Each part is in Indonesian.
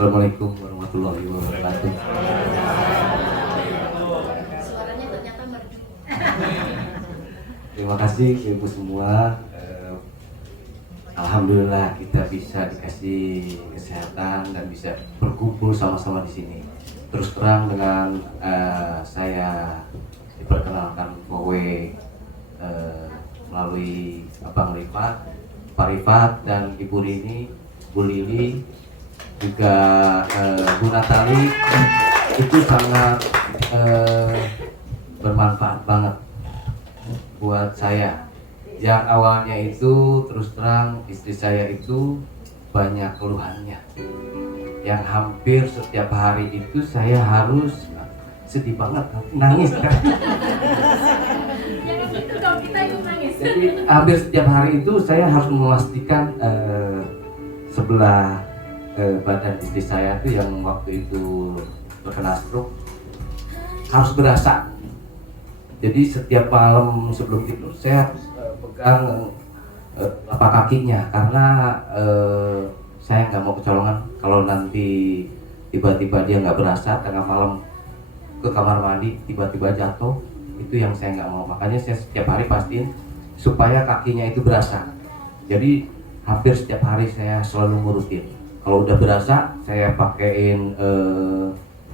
Assalamualaikum warahmatullahi wabarakatuh. Suaranya ternyata merdu. Terima kasih ibu semua. Alhamdulillah kita bisa dikasih kesehatan dan bisa berkumpul sama-sama di sini. Terus terang dengan saya diperkenalkan Kowe melalui Abang Rifat, Pak Rifat dan Ibu Rini, Bu Lili, juga Bu Natali. Itu sangat bermanfaat banget buat saya. Yang awalnya itu terus terang istri saya itu banyak keluhannya, yang hampir setiap hari itu saya harus sedih banget, nangis kan. Jangan gitu dong, kita ikut nangis. Jadi hampir setiap hari itu saya harus memastikan sebelah badan istri saya itu yang waktu itu terkena stroke harus berasa. Jadi setiap malam sebelum tidur saya harus pegang telapak kakinya karena saya nggak mau kecolongan kalau nanti tiba-tiba dia nggak berasa tengah malam ke kamar mandi tiba-tiba jatuh, itu yang saya nggak mau. Makanya saya setiap hari pastiin supaya kakinya itu berasa. Jadi hampir setiap hari saya selalu ngurutin. Kalau udah berasa saya pakein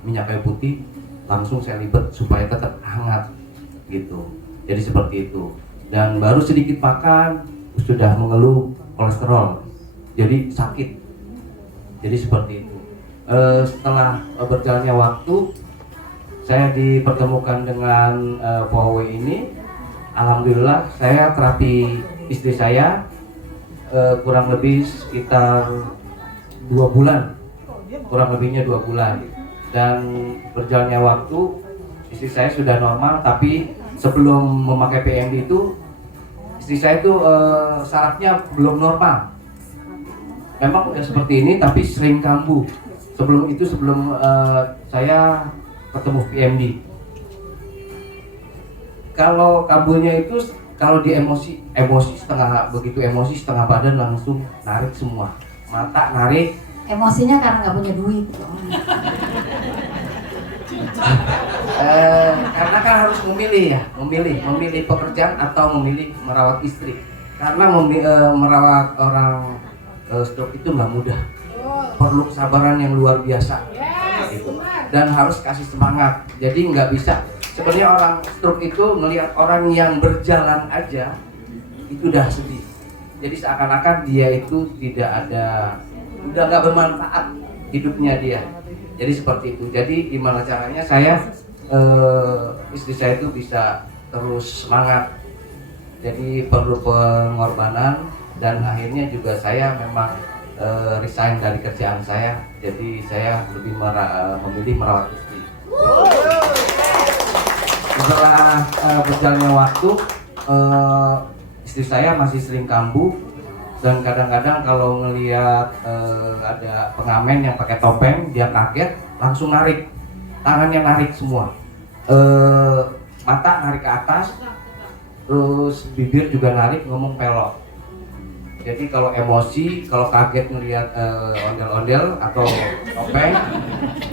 minyak kayu putih, langsung saya libet supaya tetap hangat gitu. Jadi seperti itu. Dan baru sedikit makan sudah mengeluh kolesterol, jadi sakit. Jadi seperti itu. Setelah berjalannya waktu, saya dipertemukan dengan Huawei ini. Alhamdulillah saya terapi istri saya kurang lebih sekitar 2 bulan, kurang lebihnya 2 bulan. Dan berjalannya waktu istri saya sudah normal, tapi sebelum memakai PMD itu istri saya itu sarafnya belum normal. Memang udah seperti ini tapi sering kambuh. Sebelum itu saya ketemu PMD. Kalau kambuhnya itu kalau di emosi setengah, begitu emosi setengah badan langsung narik semua. Mata narik. Emosinya karena nggak punya duit. Karena kan harus memilih pekerjaan atau memilih merawat istri. Karena merawat orang stroke itu nggak mudah, perlu kesabaran yang luar biasa, gitu. Dan harus kasih semangat. Jadi nggak bisa. Sebenarnya orang stroke itu melihat orang yang berjalan aja itu udah sedih. Jadi seakan-akan dia itu udah nggak bermanfaat hidupnya dia. Jadi seperti itu. Jadi gimana caranya saya istri saya itu bisa terus semangat. Jadi perlu pengorbanan dan akhirnya juga saya memang resign dari kerjaan saya. Jadi saya lebih memilih merawat istri. Setelah berjalannya waktu, istri saya masih sering kambuh dan kadang-kadang kalau ngelihat ada pengamen yang pakai topeng, dia kaget langsung narik, tangannya narik semua, mata narik ke atas, terus bibir juga narik, ngomong pelok. Jadi kalau emosi, kalau kaget ngelihat ondel-ondel atau topeng,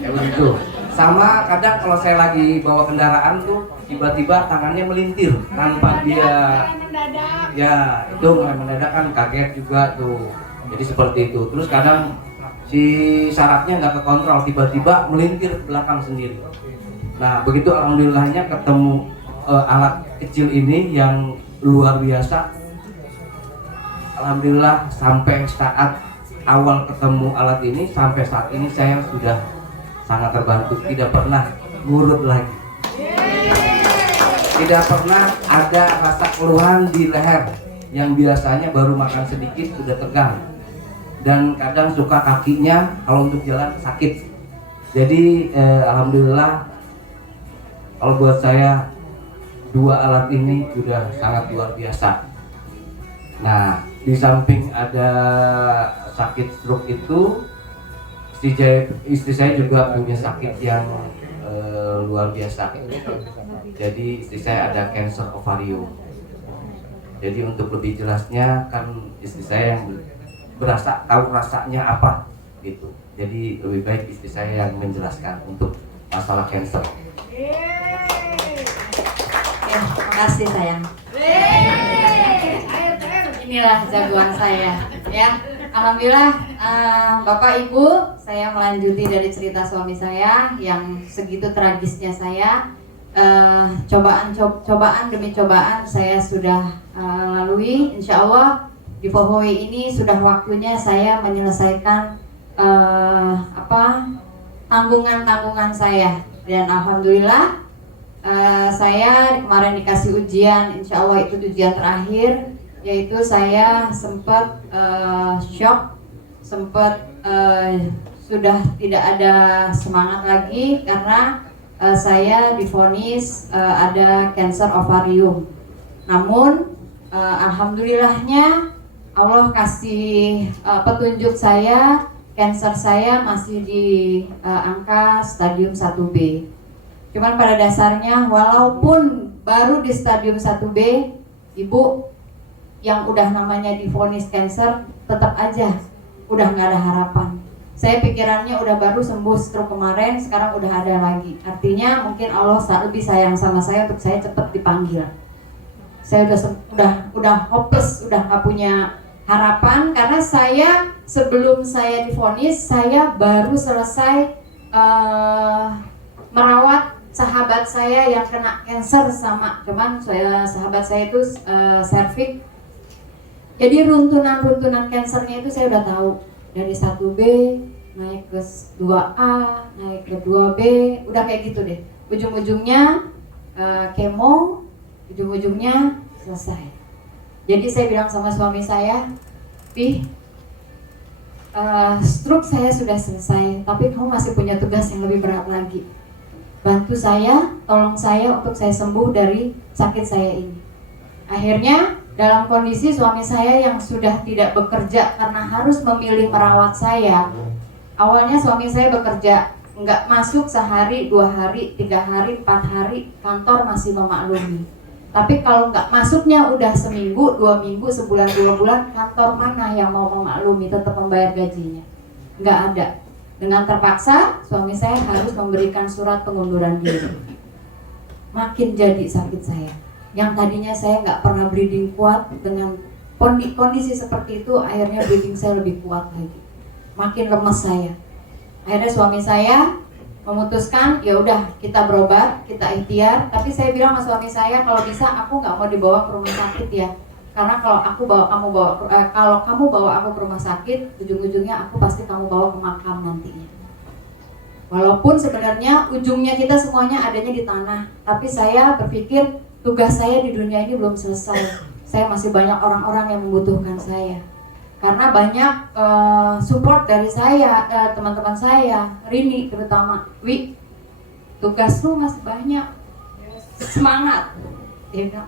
ya begitu. Sama kadang kalau saya lagi bawa kendaraan tuh tiba-tiba tangannya melintir tanpa dia, ya itu mendadak kan kaget juga tuh. Jadi seperti itu. Terus kadang si sarafnya nggak kekontrol, tiba-tiba melintir ke belakang sendiri. Nah begitu alhamdulillahnya ketemu alat kecil ini yang luar biasa. Alhamdulillah sampai saat awal ketemu alat ini sampai saat ini saya sudah sangat terbantu, tidak pernah ngurut lagi, tidak pernah ada rasa keluhan di leher yang biasanya baru makan sedikit sudah tegang, dan kadang suka kakinya kalau untuk jalan sakit. Jadi alhamdulillah kalau buat saya 2 alat ini sudah sangat luar biasa. Nah di samping ada sakit stroke itu, istri saya juga punya sakit yang luar biasa. Jadi istri saya ada kanker ovarium. Jadi untuk lebih jelasnya kan istri saya yang tahu rasanya apa gitu. Jadi lebih baik istri saya yang menjelaskan untuk masalah cancer. Ya, makasih sayang. Inilah jagoan saya, ya. Alhamdulillah, Bapak Ibu, saya melanjuti dari cerita suami saya yang segitu tragisnya saya. Cobaan demi cobaan saya sudah lalui. Insya Allah di Vohoi ini sudah waktunya saya menyelesaikan tanggungan saya, dan alhamdulillah saya kemarin dikasih ujian. Insya Allah itu ujian terakhir, yaitu saya sempat shock, sempat sudah tidak ada semangat lagi karena saya divonis ada kanker ovarium. Namun alhamdulillahnya Allah kasih petunjuk saya, kanker saya masih di angka stadium 1B. Cuman pada dasarnya walaupun baru di stadium 1B, Ibu yang udah namanya divonis kanker tetap aja udah nggak ada harapan. Saya pikirannya udah baru sembuh stroke kemarin, sekarang udah ada lagi. Artinya mungkin Allah lebih sayang sama saya untuk saya cepat dipanggil. Saya udah hopeless, udah nggak punya harapan karena saya sebelum saya divonis saya baru selesai merawat sahabat saya yang kena kanker sama, cuman sahabat saya itu serviks. Jadi runtunan kankernya itu saya udah tahu dari 1B naik ke 2A, naik ke 2B, udah kayak gitu deh. Ujung-ujungnya kemo, ujung-ujungnya selesai. Jadi saya bilang sama suami saya, stroke saya sudah selesai, tapi kamu masih punya tugas yang lebih berat lagi. Bantu saya, tolong saya untuk saya sembuh dari sakit saya ini. Akhirnya dalam kondisi suami saya yang sudah tidak bekerja karena harus memilih merawat saya. Awalnya suami saya bekerja, nggak masuk sehari, 2 hari, 3 hari, 4 hari, kantor masih memaklumi. Tapi kalau nggak masuknya udah seminggu, 2 minggu, sebulan, 2 bulan, kantor mana yang mau memaklumi tetap membayar gajinya? Nggak ada. Dengan terpaksa, suami saya harus memberikan surat pengunduran diri. Makin jadi sakit saya. Yang tadinya saya nggak pernah breathing kuat, dengan kondisi seperti itu, akhirnya breathing saya lebih kuat lagi. Makin lemes saya. Akhirnya suami saya memutuskan, ya udah kita berobat, kita ikhtiar. Tapi saya bilang sama suami saya, kalau bisa aku nggak mau dibawa ke rumah sakit ya, karena kalau kamu bawa aku ke rumah sakit, ujung-ujungnya aku pasti kamu bawa ke makam nantinya. Walaupun sebenarnya ujungnya kita semuanya adanya di tanah, tapi saya berpikir tugas saya di dunia ini belum selesai. Saya masih banyak orang-orang yang membutuhkan saya. Karena banyak support dari saya, teman-teman saya, Rini terutama, tugas lu masih banyak, semangat. Ya,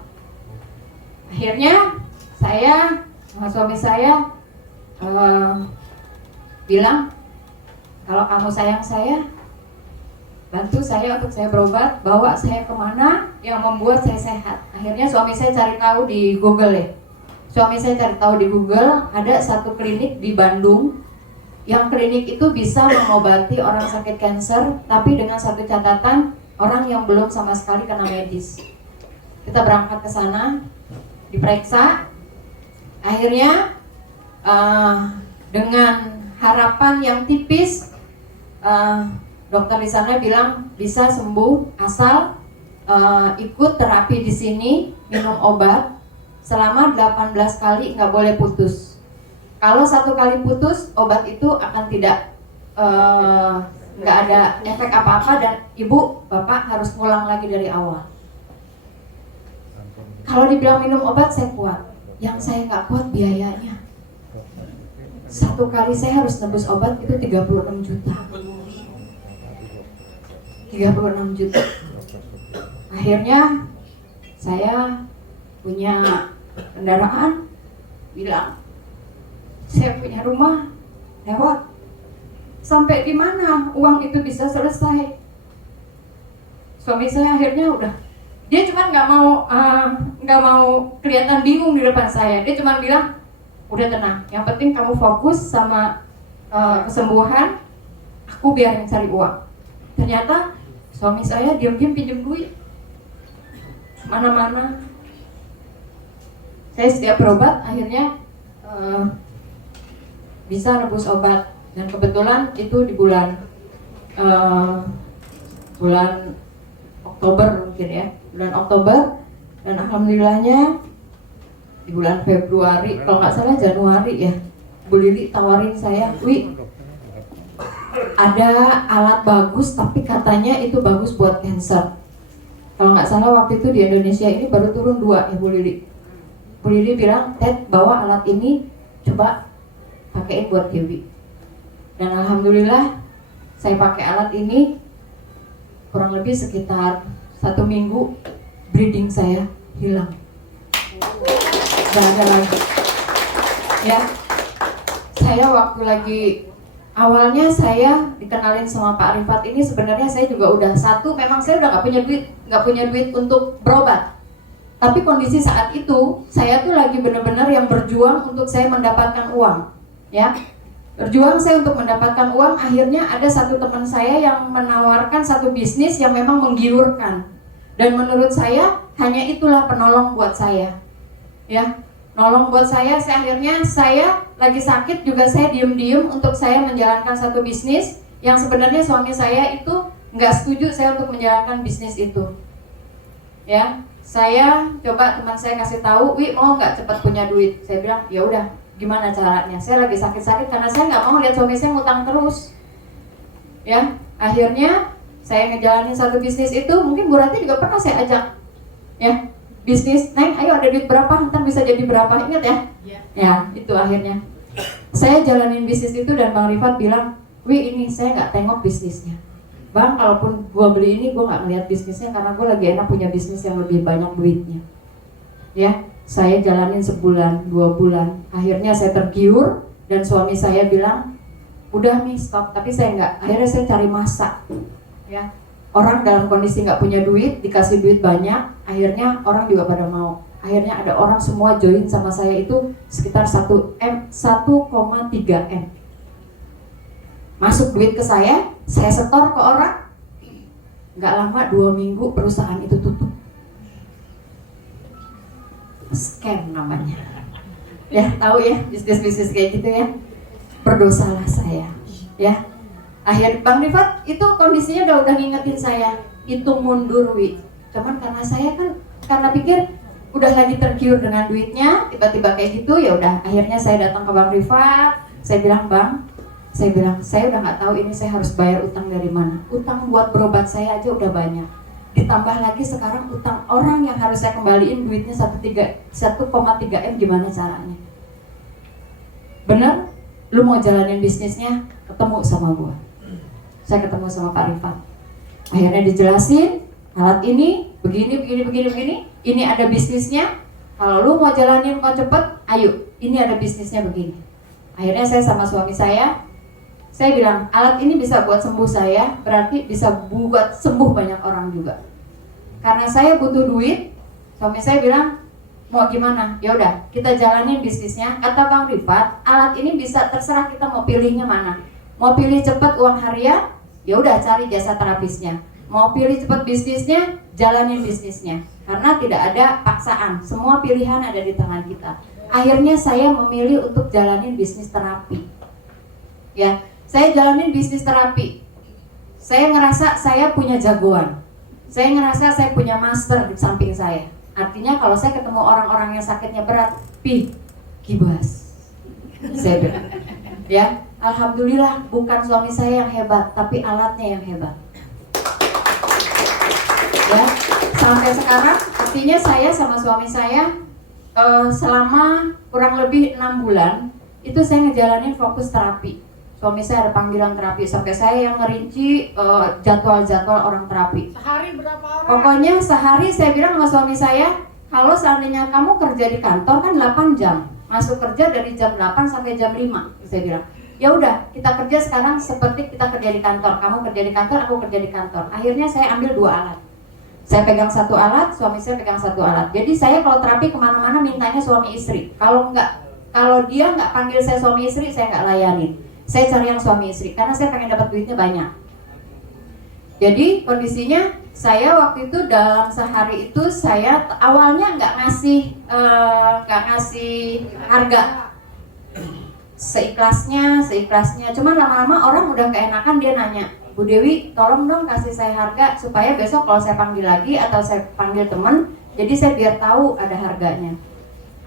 akhirnya saya sama suami saya bilang, kalau kamu sayang saya, bantu saya untuk saya berobat, bawa saya kemana yang membuat saya sehat. Akhirnya suami saya cari tahu di Google ya. Suami saya cari tahu di Google, ada satu klinik di Bandung yang klinik itu bisa mengobati orang sakit kanker, tapi dengan satu catatan, orang yang belum sama sekali kena medis. Kita berangkat ke sana, diperiksa, akhirnya dengan harapan yang tipis, dokter di sana bilang bisa sembuh asal ikut terapi di sini, minum obat selama 18 kali, nggak boleh putus. Kalau 1 kali putus, obat itu akan nggak ada efek apa-apa dan ibu, bapak harus ngulang lagi dari awal. Kalau dibilang minum obat saya kuat, yang saya nggak kuat biayanya. 1 kali saya harus nebus obat itu 36 juta. 36 juta. Akhirnya saya punya kendaraan, bilang saya punya rumah, lewat. Sampai di mana uang itu bisa selesai? Suami saya akhirnya udah, dia cuma nggak mau kelihatan bingung di depan saya. Dia cuma bilang, udah tenang, yang penting kamu fokus sama kesembuhan, aku biarin cari uang. Ternyata suami saya diam-diam pinjam duit mana-mana. Saya setiap berobat akhirnya bisa nebus obat, dan kebetulan itu di bulan Oktober mungkin ya, bulan Oktober, dan alhamdulillahnya di bulan Februari, kalau nggak salah Januari ya, Bu Lili tawarin saya, "Wi, ada alat bagus tapi katanya itu bagus buat cancer." Kalau nggak salah waktu itu di Indonesia ini baru turun 2 ya Bu Lili. Bu Lili bilang, "Ted, bawa alat ini, coba pakaiin buat Dewi." Dan alhamdulillah saya pakai alat ini kurang lebih sekitar 1 minggu, bleeding saya hilang, gak ada lagi. Ya, saya waktu lagi awalnya saya dikenalin sama Pak Rifat ini, sebenarnya saya juga udah memang saya udah nggak punya duit untuk berobat. Tapi kondisi saat itu saya tuh lagi benar-benar yang berjuang untuk saya mendapatkan uang, ya. Berjuang saya untuk mendapatkan uang. Akhirnya ada satu teman saya yang menawarkan satu bisnis yang memang menggiurkan, dan menurut saya hanya itulah penolong buat saya, ya. Nolong buat saya akhirnya saya lagi sakit juga saya diem-diem untuk saya menjalankan satu bisnis yang sebenarnya suami saya itu nggak setuju saya untuk menjalankan bisnis itu. Ya, saya coba teman saya kasih tahu, "Wi, mau nggak cepat punya duit?" Saya bilang, "Ya udah, gimana caranya?" Saya lagi sakit-sakit karena saya nggak mau lihat suami saya ngutang terus. Ya, akhirnya saya ngejalanin satu bisnis itu. Mungkin Bu Rati juga pernah saya ajak, ya. Bisnis, "Neng, ayo ada duit berapa, ntar bisa jadi berapa," ingat ya? Ya, itu akhirnya saya jalanin bisnis itu, dan Bang Rifat bilang, "Wi, ini saya nggak tengok bisnisnya, Bang, kalaupun gua beli ini gua nggak ngeliat bisnisnya karena gua lagi enak punya bisnis yang lebih banyak duitnya." Ya, saya jalanin sebulan, 2 bulan, akhirnya saya tergiur, dan suami saya bilang, "Udah nih, stop." Tapi saya nggak, akhirnya saya cari masak, ya. Orang dalam kondisi nggak punya duit, dikasih duit banyak, akhirnya orang juga pada mau. Akhirnya ada orang semua join sama saya itu sekitar 1,3 M. Masuk duit ke saya setor ke orang. Nggak lama, 2 minggu perusahaan itu tutup. Scam namanya. Ya, tahu ya, bisnis-bisnis kayak gitu ya. Berdosalah saya, ya. Akhirnya Bang Rifat itu kondisinya udah ngingetin saya, itu mundur, Wi. Cuman karena saya kan karena pikir udah lagi tergiur dengan duitnya, tiba-tiba kayak gitu, ya udah. Akhirnya saya datang ke Bang Rifat, saya bilang, "Bang, saya udah nggak tahu ini saya harus bayar utang dari mana. Utang buat berobat saya aja udah banyak. Ditambah lagi sekarang utang orang yang harus saya kembaliin duitnya 1,3 M, gimana caranya?" "Bener, lu mau jalanin bisnisnya, ketemu sama gua." Saya ketemu sama Pak Rifat. Akhirnya dijelasin, alat ini begini, ini ada bisnisnya. Kalau lu mau jalanin kau cepet, ayo, ini ada bisnisnya begini. Akhirnya saya sama suami saya bilang, alat ini bisa buat sembuh saya, berarti bisa buat sembuh banyak orang juga. Karena saya butuh duit, suami saya bilang, "Mau gimana? Ya udah, kita jalanin bisnisnya." Kata Bang Rifat, alat ini bisa terserah kita mau pilihnya mana. Mau pilih cepat uang harian, ya udah cari jasa terapisnya. Mau pilih cepat bisnisnya, jalanin bisnisnya. Karena tidak ada paksaan, semua pilihan ada di tangan kita. Akhirnya saya memilih untuk jalanin bisnis terapi. Ya, saya jalanin bisnis terapi. Saya ngerasa saya punya jagoan. Saya ngerasa saya punya master di samping saya. Artinya kalau saya ketemu orang-orang yang sakitnya berat, "Gibas," saya bilang. Ya, alhamdulillah bukan suami saya yang hebat, tapi alatnya yang hebat. Ya, sampai sekarang artinya saya sama suami saya selama kurang lebih 6 bulan itu saya ngejalanin fokus terapi. Suami saya ada panggilan terapi, sampai saya yang ngerinci jadwal-jadwal orang terapi. Sehari berapa orang? Pokoknya sehari saya bilang sama suami saya, kalau seandainya kamu kerja di kantor kan 8 jam, masuk kerja dari jam 8 sampai jam 5, saya bilang, ya udah kita kerja sekarang seperti kita kerja di kantor, kamu kerja di kantor, aku kerja di kantor. Akhirnya saya ambil 2 alat, saya pegang 1 alat, suami saya pegang 1 alat. Jadi saya kalau terapi kemana-mana mintanya suami istri. Kalau dia nggak panggil saya suami istri, saya nggak layanin. Saya cari yang suami istri karena saya pengen dapat duitnya banyak. Jadi kondisinya saya waktu itu dalam sehari itu saya awalnya nggak ngasih harga, seikhlasnya. Cuman lama-lama orang udah keenakan, dia nanya, Bu Dewi tolong dong kasih saya harga supaya besok kalau saya panggil lagi atau saya panggil temen, jadi saya biar tahu ada harganya.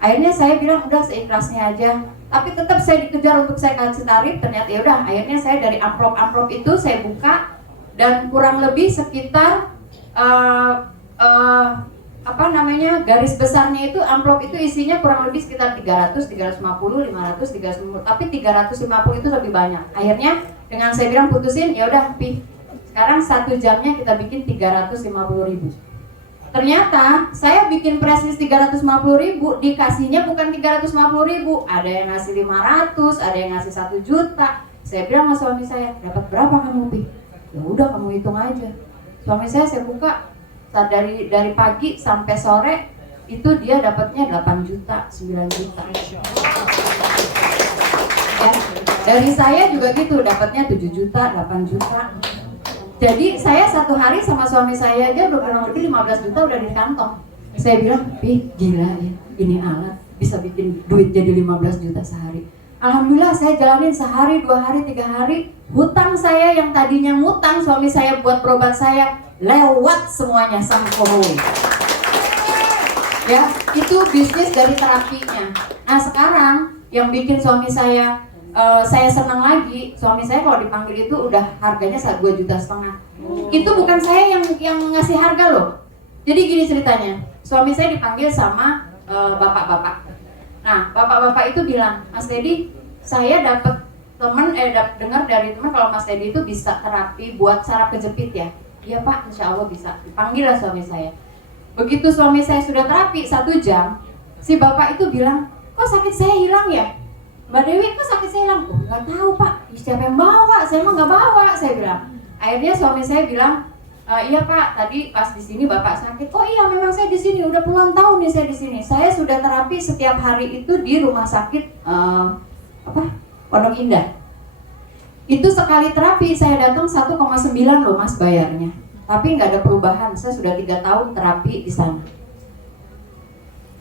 Akhirnya saya bilang udah seikhlasnya aja, tapi tetap saya dikejar untuk saya kasih tarif. Ternyata ya udah, akhirnya saya dari amplop itu saya buka dan kurang lebih sekitar garis besarnya itu amplop itu isinya kurang lebih sekitar 300, 350, 500, 350, tapi 350 itu lebih banyak. Akhirnya dengan saya bilang putusin, ya udah Pi, sekarang 1 jamnya kita bikin 350.000. Ternyata saya bikin press list 350.000, dikasihnya bukan 350.000, ada yang ngasih 500, ada yang ngasih 1 juta. Saya bilang sama suami saya, dapat berapa kamu Pi? Ya udah kamu hitung aja. Suami saya buka dari pagi sampai sore itu dia dapatnya 8 juta, 9 juta. Ya, dari saya juga gitu, dapatnya 7 juta, 8 juta. Jadi saya satu hari sama suami saya aja udah kurang lebih 15 juta udah di kantong. Saya bilang, Pi, gila ya, ini alat bisa bikin duit jadi 15 juta sehari. Alhamdulillah saya jalanin sehari, 2 hari, 3 hari. Hutang saya yang tadinya ngutang suami saya buat berobat saya, lewat semuanya sampai. Ya, itu bisnis dari terapinya. Nah sekarang yang bikin suami saya senang lagi, suami saya kalau dipanggil itu udah harganya 2,5 juta. Itu bukan saya yang ngasih harga loh. Jadi gini ceritanya, suami saya dipanggil sama bapak-bapak. Nah, bapak-bapak itu bilang, Mas Teddy, saya dapat dengar dari teman kalau Mas Teddy itu bisa terapi buat saraf kejepit ya. Iya Pak, insya Allah bisa. Dipanggil lah suami saya. Begitu suami saya sudah terapi 1 jam, si bapak itu bilang, kok sakit saya hilang ya? Mbak Dewi, kok sakit saya hilang? Oh, nggak tahu Pak, siapa yang bawa? Saya mah nggak bawa, saya bilang. Akhirnya suami saya bilang, iya Pak, tadi pas di sini Bapak sakit. Oh iya, memang saya di sini udah puluhan tahun nih saya di sini. Saya sudah terapi setiap hari itu di rumah sakit Pondok Indah. Itu sekali terapi saya datang 1,9 loh Mas bayarnya. Tapi nggak ada perubahan. Saya sudah 3 tahun terapi di sana.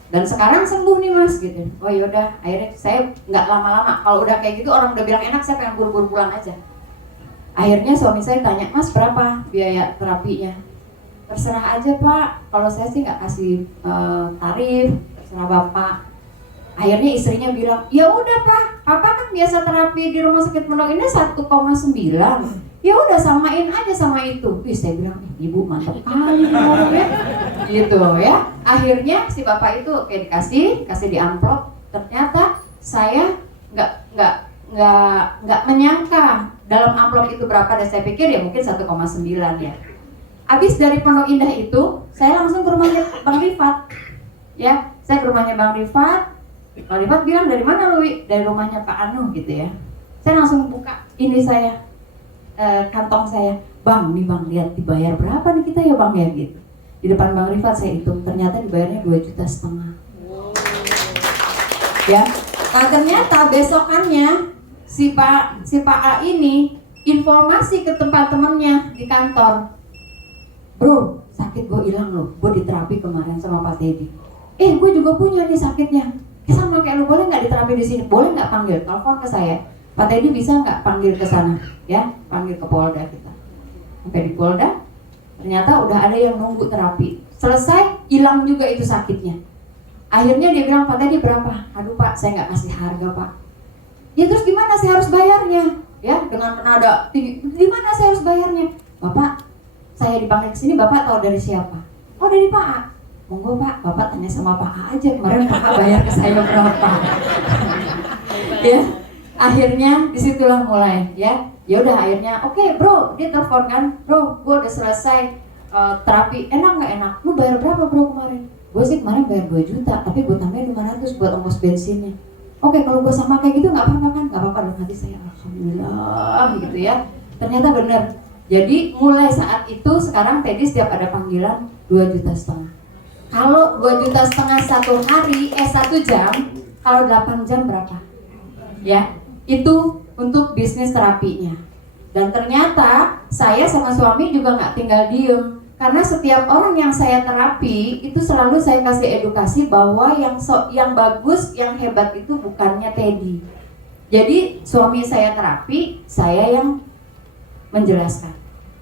Dan sekarang sembuh nih Mas gitu. Oh yaudah, akhirnya saya nggak lama-lama. Kalau udah kayak gitu orang udah bilang enak, saya pengen buru-buru pulang aja. Akhirnya suami saya tanya, Mas berapa biaya terapinya? Terserah aja Pak, kalau saya sih nggak kasih tarif, terserah Bapak. Akhirnya istrinya bilang, ya udah Pak, Papa kan biasa terapi di rumah sakit Pondok Indah 1,9. Ya udah samain aja sama itu. Wih, saya bilang, Ibu mantap kali ngomongnya. Gitu ya. Akhirnya si Bapak itu kayak kasih di amplop. Ternyata saya nggak menyangka dalam amplop itu berapa, dan saya pikir ya mungkin 1,9 ya. Habis dari Pondok Indah itu, saya langsung ke rumahnya Bang Rifat. Ya, saya ke rumahnya Bang Rifat. Bang Rifat bilang, dari mana lu? Dari rumahnya Pak Anu gitu ya. Saya langsung buka ini saya, kantong saya. Bang, nih Bang, lihat dibayar berapa nih kita ya Bang ya gitu. Di depan Bang Rifat saya hitung, ternyata dibayarnya 2,5 juta. Ya, nah ternyata besokannya si Pak A ini informasi ke tempat temennya di kantor. Bro, sakit gue hilang loh, gue diterapi kemarin sama Pak Teddy. Gue juga punya nih sakitnya. Sama kayak lu, boleh nggak diterapi di sini? Boleh nggak panggil? Telepon ke saya. Pak Teddy bisa nggak panggil ke sana? Ya, panggil ke Polda kita. Sampai di Polda, ternyata udah ada yang nunggu terapi. Selesai, hilang juga itu sakitnya. Akhirnya dia bilang, Pak Teddy berapa? Aduh Pak, saya nggak kasih harga Pak. Ya terus gimana saya harus bayarnya? Ya, dengan nada tinggi. Gimana saya harus bayarnya? Bapak, saya dipanggil ke sini, Bapak tahu dari siapa? Oh, dari Pak A. Monggo Pak, Bapak tanya sama Pak A aja, kemarin Pak A bayar ke saya berapa. Ya, akhirnya disitulah mulai ya. Ya udah akhirnya, oke, bro, dia telepon kan, bro, gue udah selesai terapi, enak nggak enak? Lu bayar berapa bro kemarin? Gue sih kemarin bayar 2 juta, tapi gue tambahin 500 buat ongkos bensinnya. Oke, kalau gue sama kayak gitu nggak apa-apa kan? Nggak apa-apa, dalam hati saya alhamdulillah gitu ya. Ternyata benar. Jadi mulai saat itu sekarang Teddy setiap ada panggilan 2,5 juta. Kalau 2,5 juta 1 jam, kalau 8 jam berapa? Ya, itu untuk bisnis terapinya. Dan ternyata saya sama suami juga nggak tinggal diem, karena setiap orang yang saya terapi itu selalu saya kasih edukasi bahwa yang bagus, yang hebat itu bukannya Teddy. Jadi suami saya terapi, saya yang menjelaskan.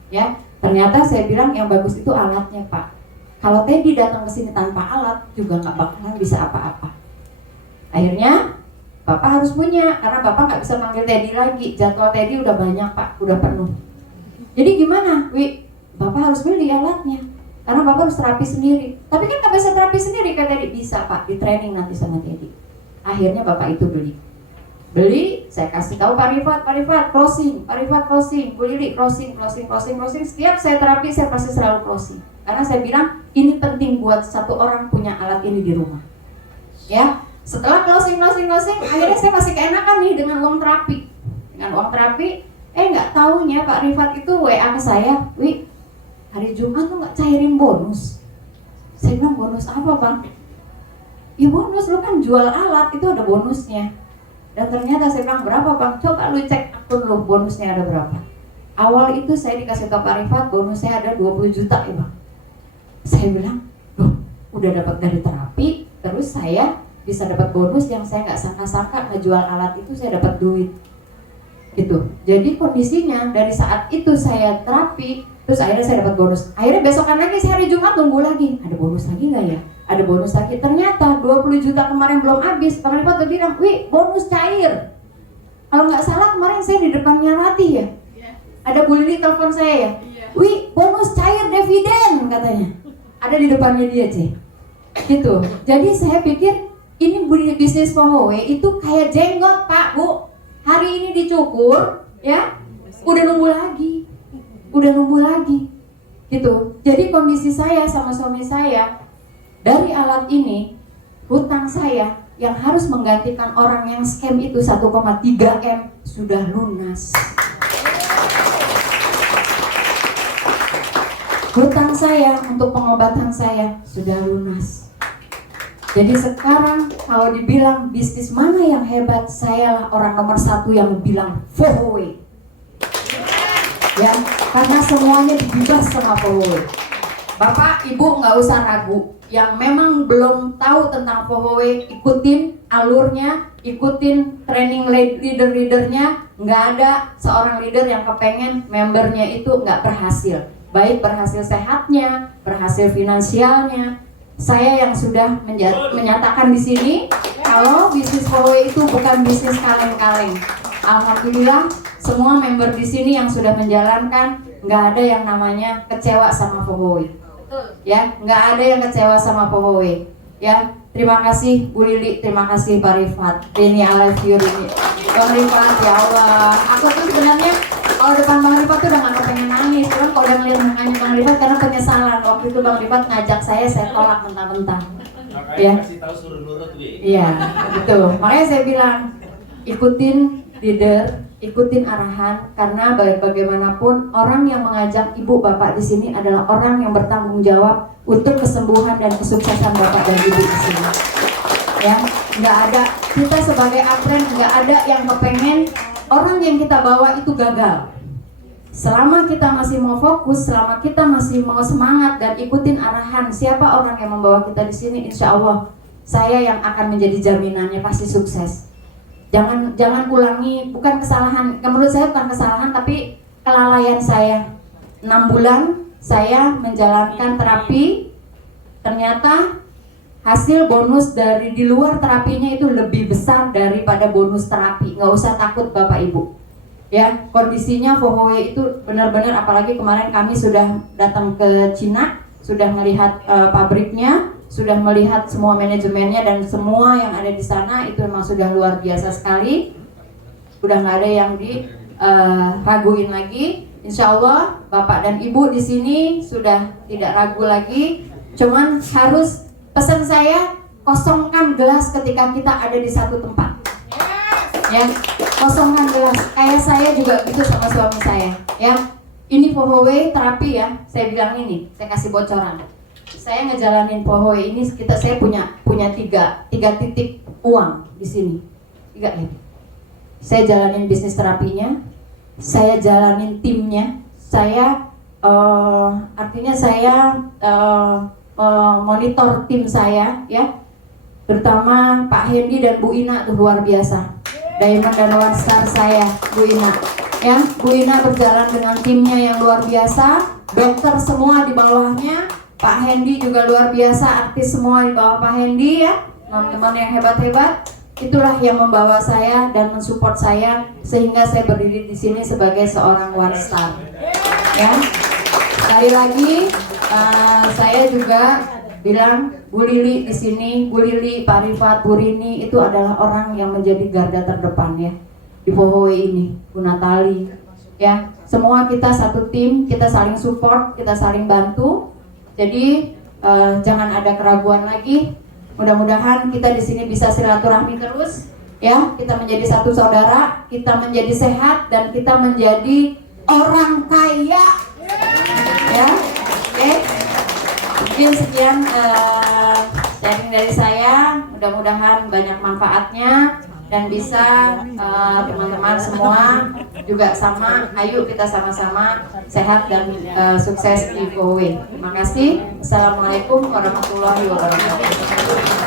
Ya, ternyata saya bilang yang bagus itu alatnya, Pak. Kalau Teddy datang ke sini tanpa alat juga nggak bakalan bisa apa-apa. Akhirnya Bapak harus punya, karena Bapak nggak bisa manggil Teddy lagi. Jadwal Teddy udah banyak, Pak, udah penuh. Jadi gimana, Bapak harus beli alatnya, karena Bapak harus terapi sendiri. Tapi kan nggak bisa terapi sendiri, kata Teddy. Bisa, Pak, di training nanti sama Teddy. Akhirnya Bapak itu beli, saya kasih tahu Pak Rifat closing, Pak Rifat closing, Bu Lili closing. Setiap saya terapi saya pasti selalu closing, karena saya bilang ini penting buat satu orang punya alat ini di rumah. Ya, setelah closing, akhirnya saya masih keenakan nih dengan uang terapi. Nggak taunya Pak Rifat itu WA ke saya, hari Jumat tuh nggak cairin bonus. Saya bilang, bonus apa, Bang? Ya bonus, lu kan jual alat, itu ada bonusnya. Dan ternyata saya bilang, berapa, Bang? Coba lu cek akun lu, bonusnya ada berapa. Awal itu saya dikasih ke Pak Rifat, bonusnya ada 20 juta ya, Bang. Saya bilang, loh, udah dapat dari terapi, terus saya bisa dapat bonus yang saya nggak sangka-sangka. Ngejual alat itu saya dapat duit gitu. Jadi kondisinya dari saat itu saya terapi, terus akhirnya saya dapat bonus. Akhirnya besokan lagi, saya hari Jumat tunggu lagi, ada bonus lagi nggak ya? Ada bonus lagi. Ternyata 20 juta kemarin belum habis. Pak Rifat tuh bilang, bonus cair. Kalau nggak salah kemarin saya di depannya Ratih ya, ada Bu Lili telepon saya ya, bonus cair dividen katanya, ada di depannya dia, gitu. Jadi saya pikir ini bisnis Pohowe itu kayak jenggot, Pak, Bu. Hari ini dicukur, ya, udah nunggu lagi, gitu. Jadi kondisi saya sama suami saya, dari alat ini, hutang saya yang harus menggantikan orang yang scam itu 1,3 M sudah lunas. Hutang saya untuk pengobatan saya sudah lunas. Jadi sekarang kalau dibilang bisnis mana yang hebat, saya lah orang nomor 1 yang bilang Pohowe. Ya, karena semuanya dibebas sama Pohowe. Bapak, Ibu nggak usah ragu. Yang memang belum tahu tentang Pohowe, ikutin alurnya, ikutin training leader-leadernya. Nggak ada seorang leader yang kepengen membernya itu nggak berhasil. Baik berhasil sehatnya, berhasil finansialnya. Saya yang sudah menyatakan di sini kalau bisnis Pohowe itu bukan bisnis kaleng-kaleng. Alhamdulillah, semua member di sini yang sudah menjalankan, nggak ada yang namanya kecewa sama Pohowe. Ya, nggak ada yang kecewa sama Pohowe. Ya, terima kasih Bu Lili, terima kasih Pak Rifat. Ini I love you, ini Bang Rifat, ya Allah. Aku tuh sebenarnya kalau depan Bang Rifat tuh udah nggak pengen nangis, kan kalau udah ngeliat mukanya Bang Rifat karena penyesalan. Waktu itu Bang Rifat ngajak saya tolak mentah-mentah. Ya, kasih tahu suruh nurut, iya, betul. Makanya saya bilang ikutin leader, ikutin arahan, karena bagaimanapun orang yang mengajak ibu bapak di sini adalah orang yang bertanggung jawab untuk kesembuhan dan kesuksesan bapak dan ibu di sini. Ya, nggak ada, kita sebagai apren nggak ada yang kepengen orang yang kita bawa itu gagal. Selama kita masih mau fokus, selama kita masih mau semangat dan ikutin arahan siapa orang yang membawa kita di sini, insya Allah saya yang akan menjadi jaminannya pasti sukses. Jangan ulangi, bukan kesalahan, menurut saya bukan kesalahan tapi kelalaian saya. 6 bulan saya menjalankan terapi, ternyata hasil bonus dari di luar terapinya itu lebih besar daripada bonus terapi. Nggak usah takut Bapak Ibu. Ya, kondisinya Pohowe itu benar-benar, apalagi kemarin kami sudah datang ke Cina, sudah melihat pabriknya, sudah melihat semua manajemennya dan semua yang ada di sana itu memang sudah luar biasa sekali. Udah nggak ada yang diraguin lagi. Insya Allah Bapak dan Ibu di sini sudah tidak ragu lagi. Cuman harus pesan saya, kosongkan gelas ketika kita ada di satu tempat. Ya, kosongkan gelas. Kayak saya juga gitu sama suami saya. Ya, ini Pohowe terapi ya. Saya bilang ini, saya kasih bocoran. Saya ngejalanin Pohowe ini, saya punya tiga titik uang di sini. 3 ya. saya jalanin bisnis terapinya, saya jalanin timnya, saya artinya saya monitor tim saya ya, terutama Pak Hendy dan Bu Ina tuh luar biasa, Diamond dan One Star saya, Bu Ina ya. Bu Ina berjalan dengan timnya yang luar biasa, dokter semua di bawahnya, Pak Hendy juga luar biasa, artis semua di bawah Pak Hendy ya, teman-teman yang hebat-hebat. Itulah yang membawa saya dan mensupport saya sehingga saya berdiri di sini sebagai seorang One Star. Ya, sekali lagi saya juga bilang Bu Lili di sini, Bu Lili, Pak Rifat, Bu Rini itu adalah orang yang menjadi garda terdepan ya di Pohowe ini, Bu Natali. Ya, semua kita satu tim, kita saling support, kita saling bantu. Jadi jangan ada keraguan lagi. Mudah-mudahan kita di sini bisa silaturahmi terus, ya. Kita menjadi satu saudara, kita menjadi sehat dan kita menjadi orang kaya, ya. Oke. Mungkin sekian sharing dari saya. Mudah-mudahan banyak manfaatnya dan bisa teman-teman semua juga sama. Ayo kita sama-sama sehat dan sukses di Pohowe. Terima kasih. Assalamualaikum warahmatullahi wabarakatuh.